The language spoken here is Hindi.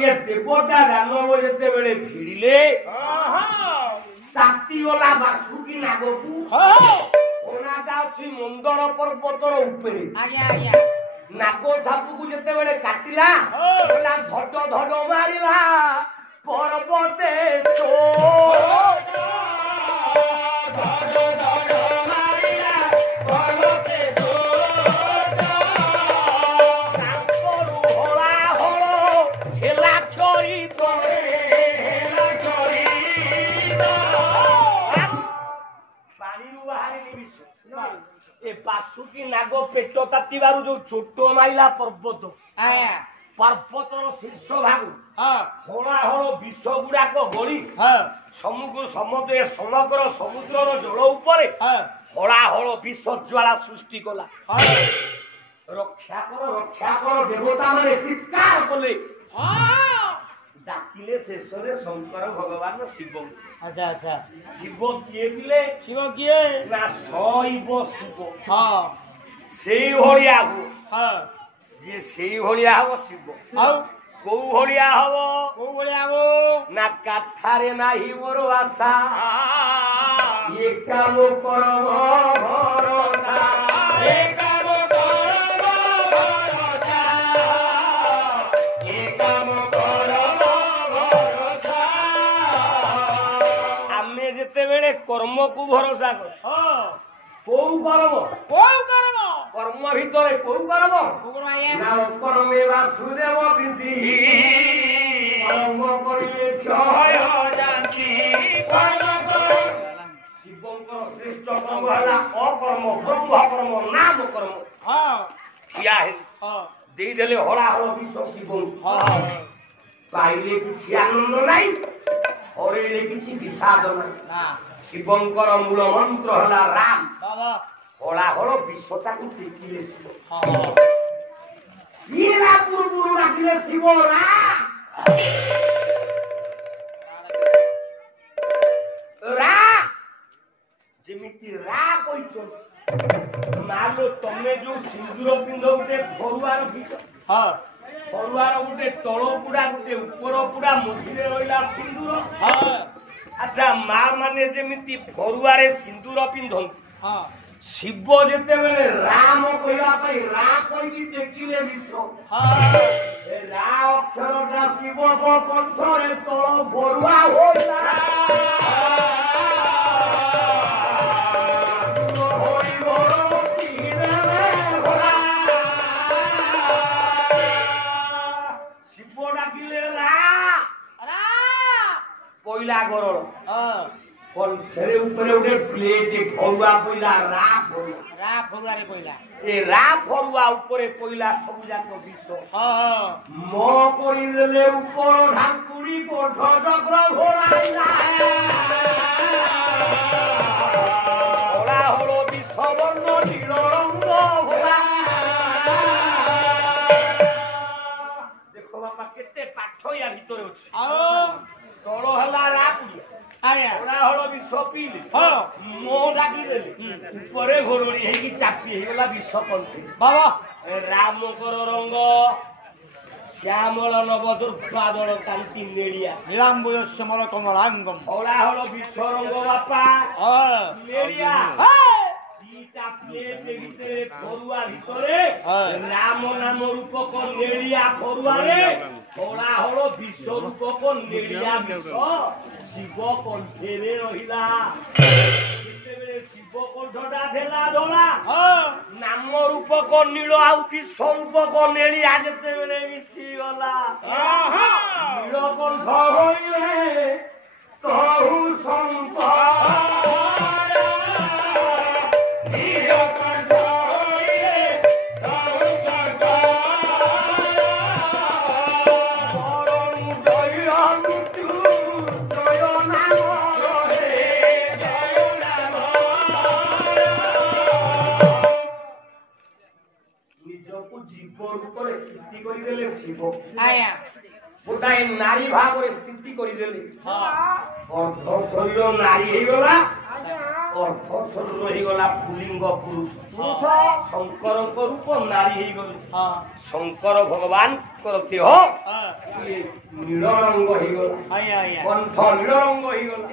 ये देवता दानव जेतेबेले भिड़िले तातीगला बासुकी नागकू ओनाटा अछि मंदर पर्वतर उपरे नाग सापू जेतेबेले काटिला बोला धड धड मारिला पर्वते तो बासुकी नाग पेट तातिबारु जो छोट माइला पर्वत पर्वतर शीर्ष भाग हला हल विष गुड़ाक गली समग्र समुद्र जल उपरे हला हल विष ज्वाला सृष्टि कला रक्षा कर देवता माने चित्कार कले डाकिले शेष शंकर भगवान शिव। अच्छा अच्छा शिव किए बिले शिव किए ना शैव शिव सेई भलिया हो जे सेई भलिया हो शिव कौ भलिया हो ना काठारे नाही मोर आशा ये काम करब भरोसा कर्म को भरोसा कर कर्म भीतर कौ कर्म ना कर्मे वासुदेव प्रीति कर्म करिले क्षय जानती शिवंकर श्रेष्ठ कर्म हला अकर्म ब्रह्म कर्म नाम कर्म किया है दे देले हला हल विश्व शिव पाइले किछि आनंद नहीं हरेले किछि विषाद नहीं शिवंकर मूल मंत्र हला राम हला हल विश्वता को टेकिले शिव हीरा पूर्व राखिले शिव रा जेमिति रा कइछो मालो तमे जो सिंदूर पिंदो उते फरुआर भीतर फरुआर उते तळो पुडा उते ऊपर पुडा मझिरे रहिला सिंदूर अच्छा माँ माने जेमिति फरुआरे सिंदूर पिंधंती शिव जेतेबेले राम कहला पई रा कहि टेकिले विश्व रा अक्षरटा शिव को कंठरे तळ फरुआ होइला शिव डाकिले रा कोइला गरल कोन फेरे ऊपर उठे प्लेट फरुआ कोइला रा फरुआ रे कोइला ए रा फरुआ ऊपर कोइला सब जाक विश्व मो करि देले ऊपर ढाकुड़ी कोठ चक्र घोराइला ओरा हलो विश्ववर्ण नील रंग भोला देखो बापा केते पाठ या भीतर अछि तळ हला रा पुडिया आया ओरा हलो विश्व पीले मो डाकी देले ऊपर घोरणी हे की चापी हे गला विश्व पंथी बाबा राम कर रंग श्यामल नव दुर्गादल कांति नेड़िया नीलांबुज श्यामल कमलांगम ओरा हलो विश्व रंग बापा नेड़िया दीटा प्लेट ভিতরে फरुआ ভিতরে राम नाम रूपक नेड़िया फरुआ रे ओरा हलो विश्व रूपक नेड़िया विश्व शिव कंठेरे रहिला जेतेबेले शिव कंठटा धेला धोला नाम रूपक नील आ विश्व रूपक नेड़िया जेतेबेले मिसी गला नील कंठ होइले तहु संसार स्थिति करिदेले शिव आया गोटाए नारी भाग स्थिति करिदेले अर्ध शरीर नारी हे गला अर्ध शरीर हे गला पुलिंग पुरुष ଶଙ୍କରଙ୍କ ରୂପ ନାରୀ ହେଇଗଲେ ହଁ ଶଙ୍କର ଭଗବାନଙ୍କର ଦେହ ହଁ ନୀଳ ରଙ୍ଗ ହେଇଗଲା ଆଜ୍ଞା ଆଜ୍ଞା କଣ୍ଠ ନୀଳ ରଙ୍ଗ ହେଇଗଲା